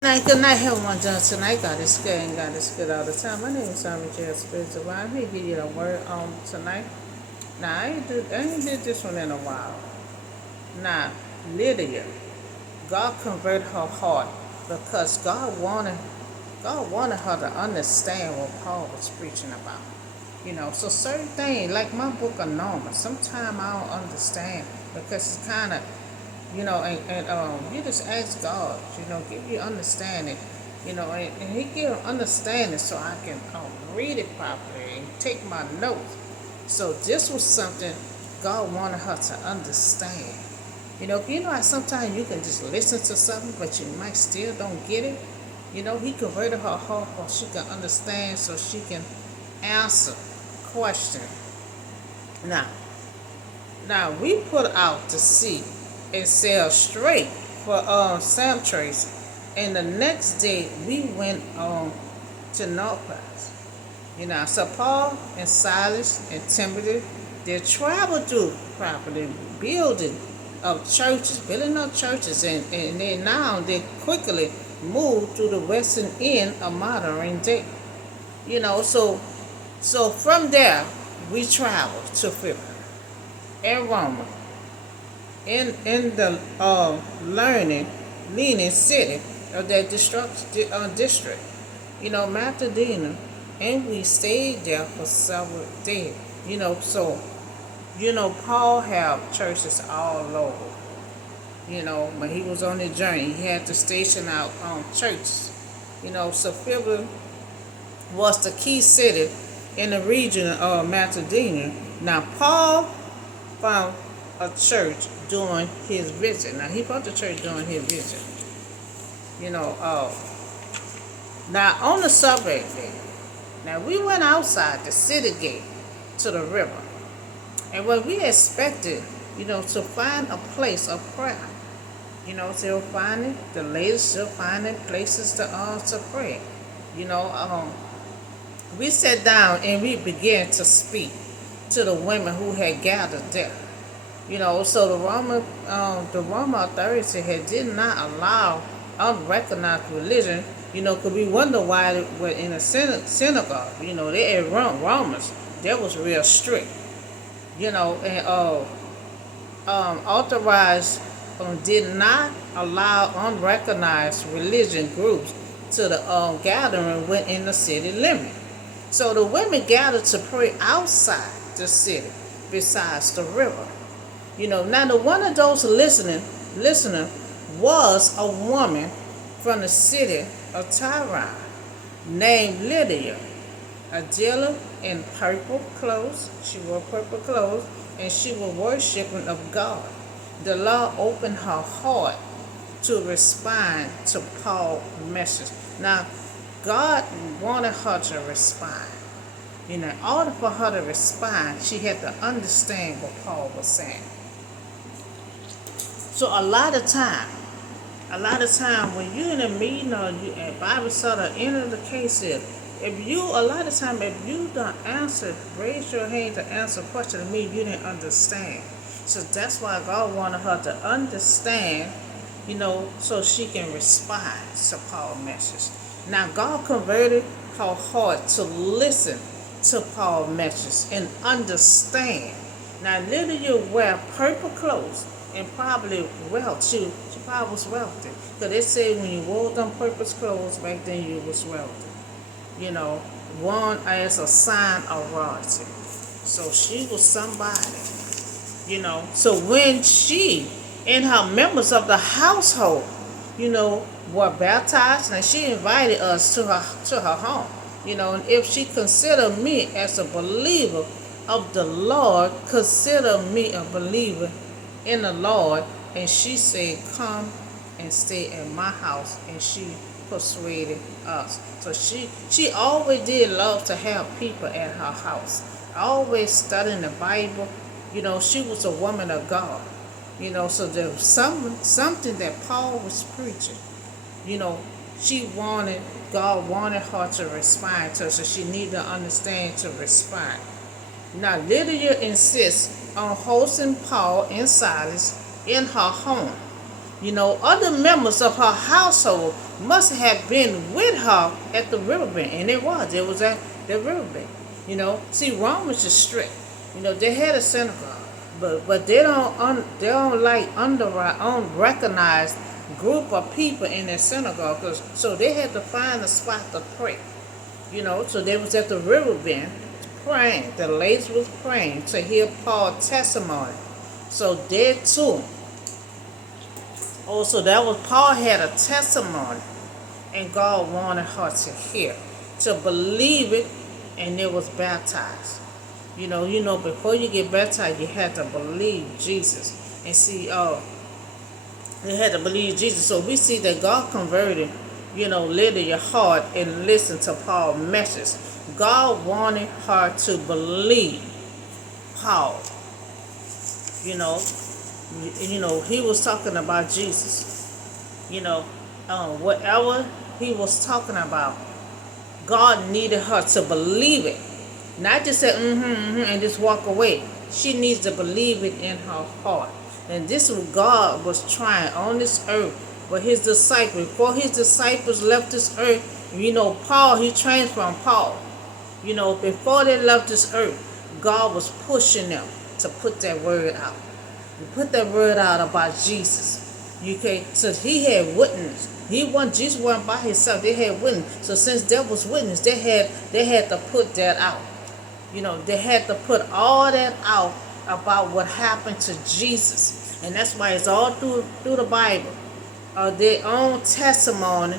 Good night, everyone. John tonight. God is good and God is good all the time. My name is Simon J. Spiritual Divine. I'm here to give you a word on tonight. Now, I ain't did this one in a while. Now, Lydia, God converted her heart because God wanted her to understand what Paul was preaching about. So certain things, like my book of Norman, sometimes I don't understand because it's kind of, you just ask God, give you understanding, and He give understanding so I can read it properly and take my notes. So this was something God wanted her to understand. How sometimes you can just listen to something, but you might still don't get it. He converted her heart so she can understand, so she can answer question. Now, now we put out to sea and sailed straight for Sam Trace, and the next day we went to Northwest. So Paul and Silas and Timothy, they traveled through property, building of churches, building up churches, and they quickly moved through the western end of modern day. So from there we traveled to Philippi and Rome in the leaning city of that district, Matadina, and we stayed there for several days. So Paul had churches all over. When he was on his journey, he had to station out churches. So Philippi was the key city in the region of Macedonia. Now Paul found a church during his visit. Now he found the church during his visit. You know, uh, Now on the subway day, now we went outside the city gate to the river, and what we expected, to find a place of prayer. Still finding the ladies still finding places to pray. You know, um, we sat down and we began to speak to the women who had gathered there. So the Roman authority did not allow unrecognized religion. Because we wonder why they were in a synagogue. They had Romans. That was real strict. And authorized did not allow unrecognized religion groups to the gathering within the city limit. So the women gathered to pray outside the city, besides the river. Now the one of those listener was a woman from the city of Tyre named Lydia, a dealer in purple clothes. She wore purple clothes, and she was worshiping of God. The Lord opened her heart to respond to Paul's message. Now, God wanted her to respond. In order for her to respond, she had to understand what Paul was saying. So a lot of time when you're in a meeting or you at Bible study, the end of the case is, if you don't answer, raise your hand to answer a question, it means you didn't understand. So that's why God wanted her to understand, so she can respond to Paul's message. Now God converted her heart to listen to Paul's message and understand. Now Lydia wear purple clothes and probably wealthy. She probably was wealthy. Because they say when you wore them purple clothes back then you was wealthy. One as a sign of royalty. So she was somebody. So when she and her members of the household, were baptized, and she invited us to her home. And if she considered me as a believer of the Lord, consider me a believer in the Lord. And she said, come and stay at my house. And she persuaded us. So she always did love to have people at her house. Always studying the Bible. She was a woman of God. So there was something that Paul was preaching. God wanted her to respond to, so she needed to understand to respond. Now Lydia insists on hosting Paul and Silas in her home. Other members of her household must have been with her at the riverbed, and it was at the riverbed. See, Romans is strict. They had a synagogue, but they don't like unrecognized group of people in their synagogue, so they had to find a spot to pray. So they was at the riverbed praying. The ladies was praying to hear Paul's testimony. So there too. Also, that was Paul had a testimony, and God wanted her to hear, to believe it, and it was baptized. Before you get baptized, you had to believe Jesus, and see, they had to believe Jesus. So we see that God converted, Lydia's heart and listened to Paul's message. God wanted her to believe Paul. He was talking about Jesus. Whatever he was talking about, God needed her to believe it. Not just say, and just walk away. She needs to believe it in her heart. And this is what God was trying on this earth with his disciples. Before his disciples left this earth, Paul, he transformed Paul. Before they left this earth, God was pushing them to put that word out. Put that word out about Jesus. So he had witness. Jesus wasn't by himself. They had witness. So since there was witness, they had to put that out. They had to put all that out about what happened to Jesus. And that's why it's all through the Bible. Their own testimony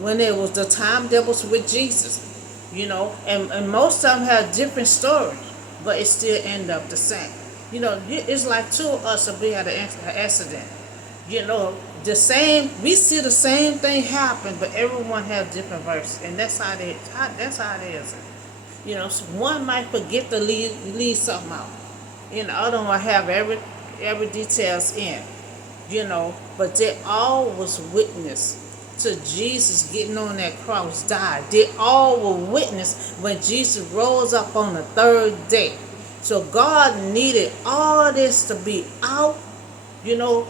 when it was the time that was with Jesus. And most of them have different stories, but it still end up the same. It's like two of us will be at an accident. The same, we see the same thing happen, but everyone has different verses, and that's how it is. So one might forget to leave something out, and the other one have every details in. But they all was witness to Jesus getting on that cross, died. They all were witness when Jesus rose up on the third day. So God needed all this to be out, before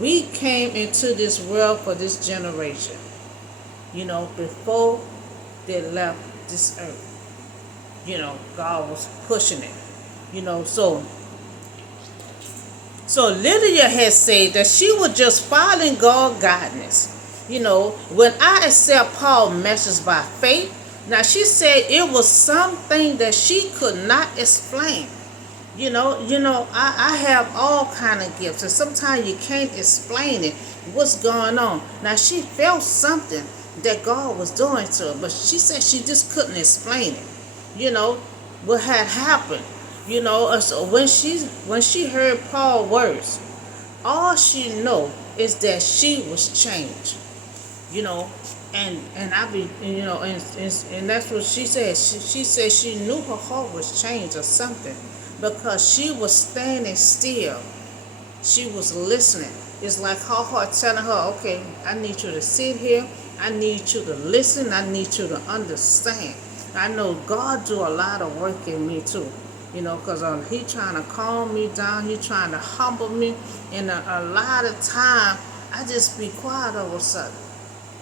we came into this world for this generation. Before they left this earth. God was pushing it. So Lydia had said that she was just following God's guidance. When I accept Paul's message by faith, now she said it was something that she could not explain. I have all kind of gifts, and sometimes you can't explain it, what's going on. Now she felt something that God was doing to her, but she said she just couldn't explain it. What had happened. So when she heard Paul's words, all she know is that she was changed. And I be, and that's what she said. She said she knew her heart was changed or something, because she was standing still. She was listening. It's like her heart telling her, okay, I need you to sit here. I need you to listen. I need you to understand. I know God do a lot of work in me too. Because he trying to calm me down. He trying to humble me. And a lot of time, I just be quiet all of a sudden.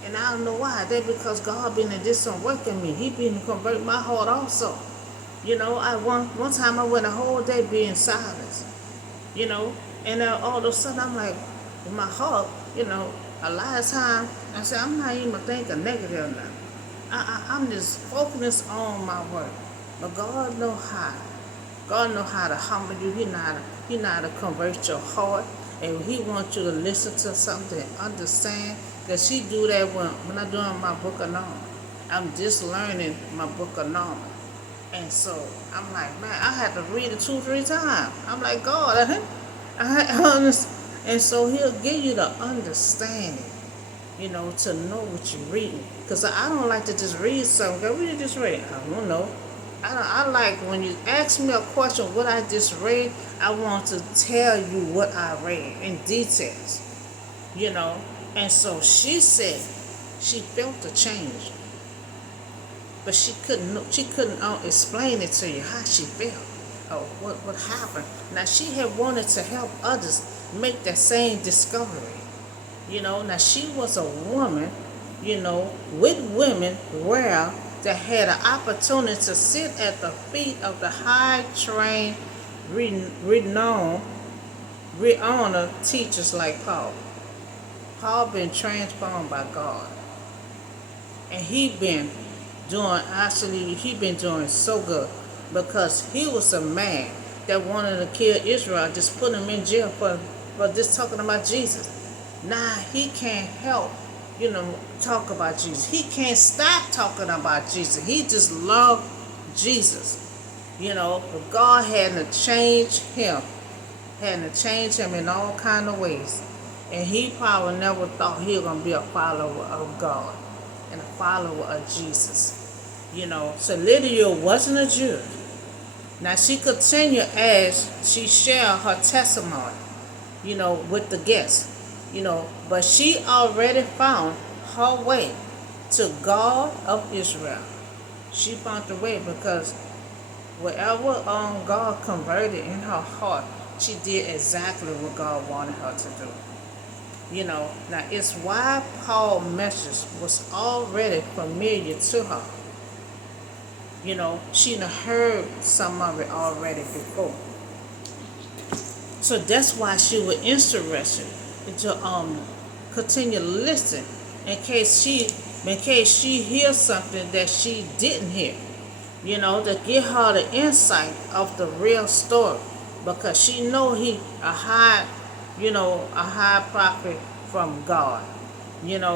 And I don't know why. That's because God been in this some work in me. He been to convert my heart also. One time I went a whole day being silent. And all of a sudden I'm like, in my heart, a lot of time I say I'm not even thinking negative now. I'm just focused on my work. But God know how. God know how to humble you. He know how to convert your heart. And he wants you to listen to something and understand. That she do that when I'm doing my book of Norman. I'm just learning my book of Norman. And so I'm like, man, I had to read it 2-3 times. I'm like, God, and so he'll give you the understanding, to know what you're reading. Because I don't like to just read something. What did you just read? I don't know. I like when you ask me a question, what I just read, I want to tell you what I read in details, And so she said she felt the change, but she couldn't explain it to you how she felt or what happened. Now she had wanted to help others make that same discovery. Now she was a woman, with women rare that had an opportunity to sit at the feet of the high trained, renowned, renowned teachers like Paul. Paul been transformed by God. And he been doing so good because he was a man that wanted to kill Israel, just put him in jail for just talking about Jesus. Now he can't help, talk about Jesus. He can't stop talking about Jesus. He just loved Jesus. But God had to change him, in all kind of ways. And he probably never thought he was going to be a follower of God and a follower of Jesus. So Lydia wasn't a Jew. Now she continued as she shared her testimony, with the guests, but she already found her way to God of Israel. She found the way because whatever God converted in her heart, she did exactly what God wanted her to do. Now it's why Paul's message was already familiar to her. She done heard some of it already before. So that's why she was interested to continue to listen in case she hears something that she didn't hear. To give her the insight of the real story. Because she know he a high prophet from God.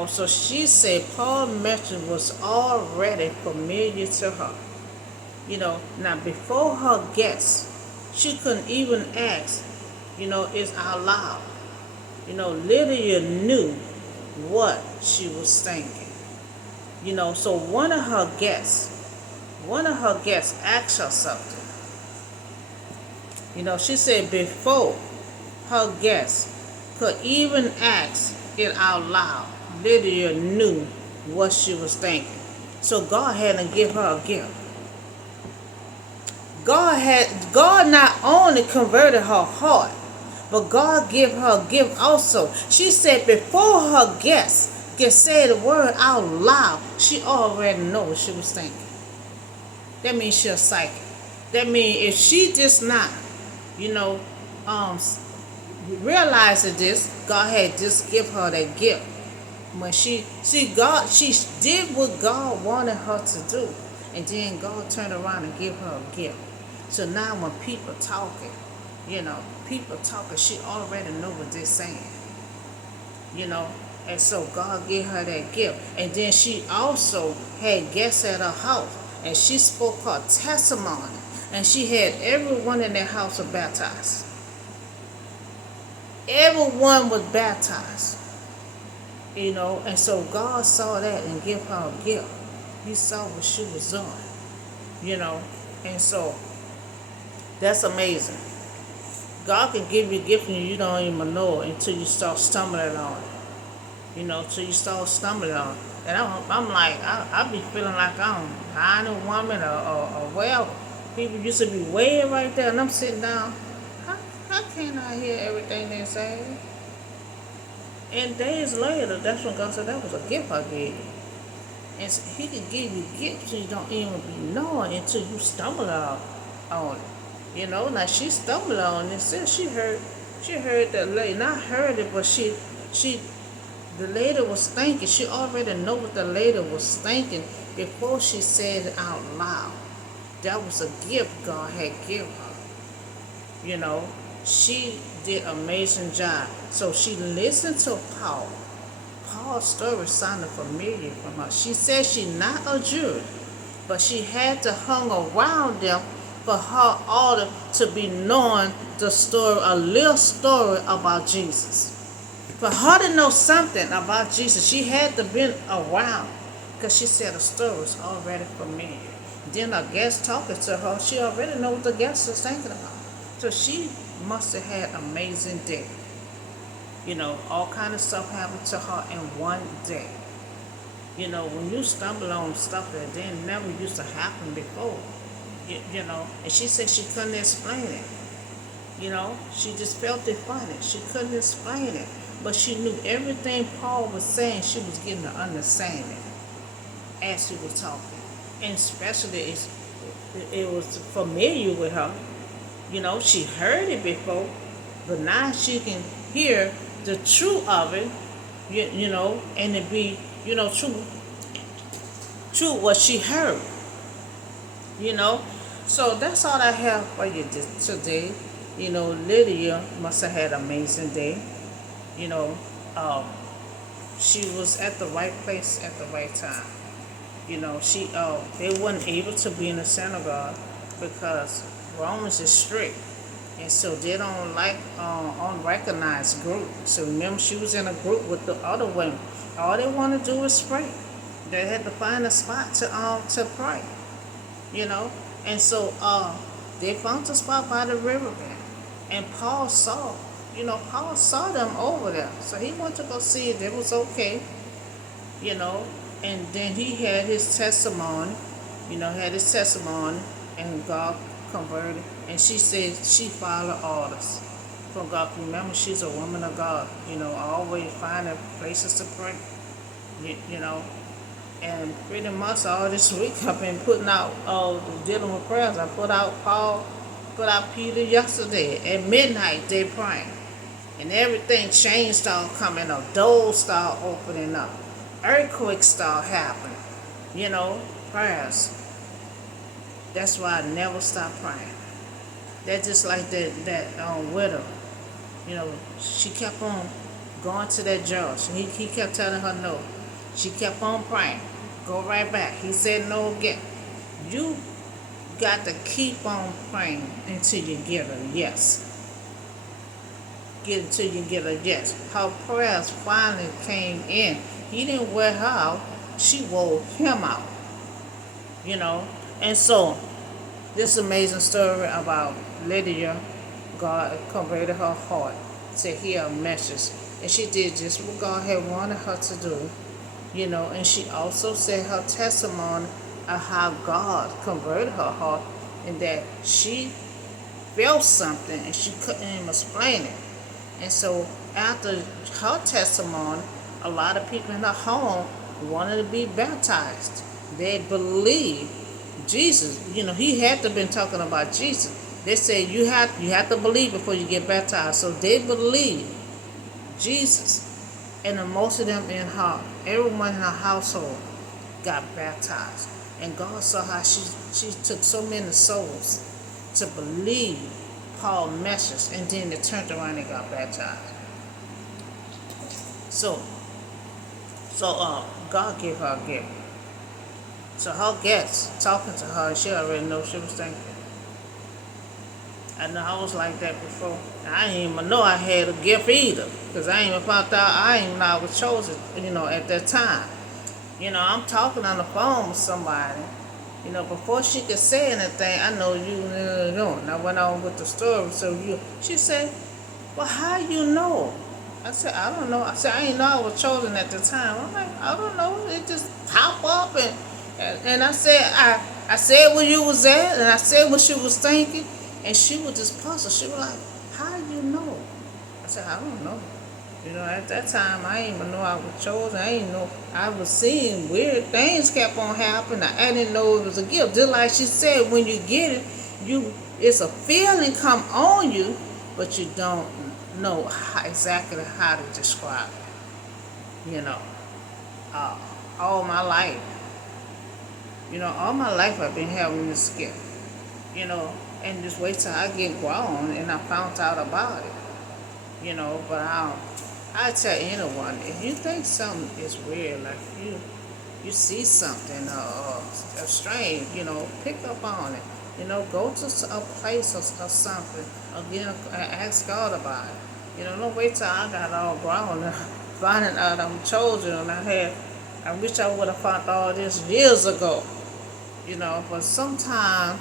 So she said Paul's message was already familiar to her. Now before her guests, she couldn't even ask, it's out loud. Lydia knew what she was thinking. So one of her guests asked her something. She said before her guests could even ask it out loud, Lydia knew what she was thinking. So God had to give her a gift. God not only converted her heart, but God gave her a gift also. She said before her guests can say the word out loud, she already know what she was thinking. That means she's psychic. That means if she just not, realizing this, God had just give her that gift. When she did what God wanted her to do, and then God turned around and gave her a gift. So now when people talking, she already know what they're saying. And so God gave her that gift. And then she also had guests at her house, and she spoke her testimony, and she had everyone in their house was baptized. Everyone was baptized. And so God saw that and gave her a gift. He saw what she was doing. And so that's amazing. God can give you a gift and you don't even know it until you start stumbling on it. Till you start stumbling on it. And I'm like, I be feeling like I'm behind a woman or whatever. People used to be way right there, and I'm sitting down. How can I hear everything they say? And days later, that's when God said that was a gift I gave you. And so he can give you gifts you don't even be knowing until you stumble on it. Now she stumbled on it. Since she heard that lady, not heard it, but the lady was thinking. She already know what the lady was thinking before she said it out loud. That was a gift God had given her. She did an amazing job. So she listened to Paul. Paul's story sounded familiar from her. She said she's not a Jew, but she had to hang around them for her order to be knowing the story, a little story about Jesus. For her to know something about Jesus, she had to be around, because she said the story was already familiar. Then a guest talking to her, she already know what the guest was thinking about. So she must have had an amazing day. All kind of stuff happened to her in one day. When you stumble on stuff that then never used to happen before, and she said she couldn't explain it. She just felt it funny. She couldn't explain it. But she knew everything Paul was saying, she was getting to understand it as he was talking. And especially it was familiar with her. She heard it before, but now she can hear the truth of it, and it be, true what she heard, you know. So that's all I have for you today. Lydia must have had an amazing day. You know, um, she was at the right place at the right time. They weren't able to be in the synagogue because Romans is strict, and so they don't like unrecognized group. So remember, she was in a group with the other women. All they want to do is pray. They had to find a spot to pray, you know. And so they found a spot by the riverbank, and Paul saw them over there. So he went to go see if it was okay, you know. And then he had his testimony, and God converted. And she said she followed orders from God. Remember, she's a woman of God, always finding places to pray, you know. And pretty much all this week I've been putting out, dealing with prayers. I put out Peter yesterday. At midnight, they praying. And everything changed started coming up. Doors started opening up. Earthquakes started happening. Prayers. That's why I never stop praying. That's just like that widow. She kept on going to that judge. He kept telling her no. She kept on praying. Go right back. He said no again. You got to keep on praying until you get a yes. Until you get a yes. Her prayers finally came in. He didn't wear her out. She wore him out. And so this amazing story about Lydia, God converted her heart to hear a message. And she did just what God had wanted her to do. And she also said her testimony of how God converted her heart and that she felt something and she couldn't even explain it. And so after her testimony, a lot of people in her home wanted to be baptized. They believed Jesus. He had to have been talking about Jesus. They said you have to believe before you get baptized. So they believed Jesus. And most of them everyone in her household got baptized. And God saw how she took so many souls to believe Paul's message, and then they turned around and got baptized. So God gave her a gift. So her guest talking to her, she already know she was thinking. I know I was like that before. I didn't even know I had a gift either, because I ain't even found out I didn't even know I was chosen, at that time. I'm talking on the phone with somebody. Before she could say anything, I know you know. And I went on with the story. She said, well, how you know? I said, I don't know. I said, I didn't know I was chosen at the time. I'm like, I don't know. It just popped up. And I said, I said where you was at, and I said what she was thinking. And she was just puzzled. She was like, how you know? I said, I don't know. At that time, I didn't even know I was chosen. I didn't know. I was seeing weird things kept on happening. I didn't know it was a gift. Just like she said, when you get it, it's a feeling come on you, but you don't know exactly how to describe it. All my life. All my life I've been having this gift. And just wait till I get grown and I found out about it. But I tell anyone, if you think something is weird, like you see something strange, pick up on it. Go to a place or something. Again, ask God about it. Don't wait till I got all grown and finding out I'm chosen. And I wish I would have found all this years ago. But sometimes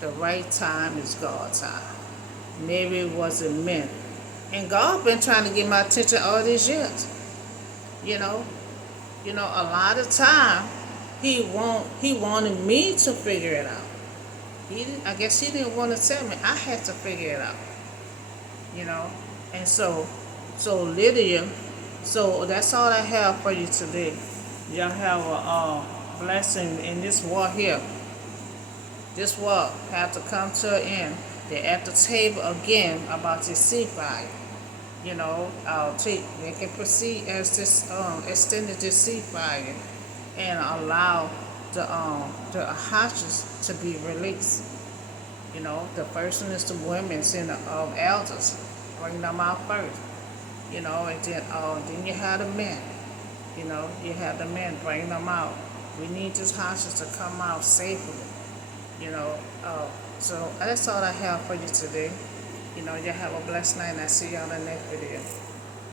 the right time is God's time. Maybe it wasn't meant. And God been trying to get my attention all these years. A lot of time he wanted me to figure it out. I guess he didn't want to tell me. I had to figure it out. you know. And so Lydia, so that's all I have for you today. Y'all have a blessing in this war here. This war have to come to an end. They're at the table again about this ceasefire. They can proceed as this extended this ceasefire and allow the hostages to be released. The first one is the women and the elders. Bring them out first. And then you have the men. You have the men. Bring them out. We need these hostages to come out safely. You know, so that's all I have for you today. You have a blessed night, and I see y'all in the next video.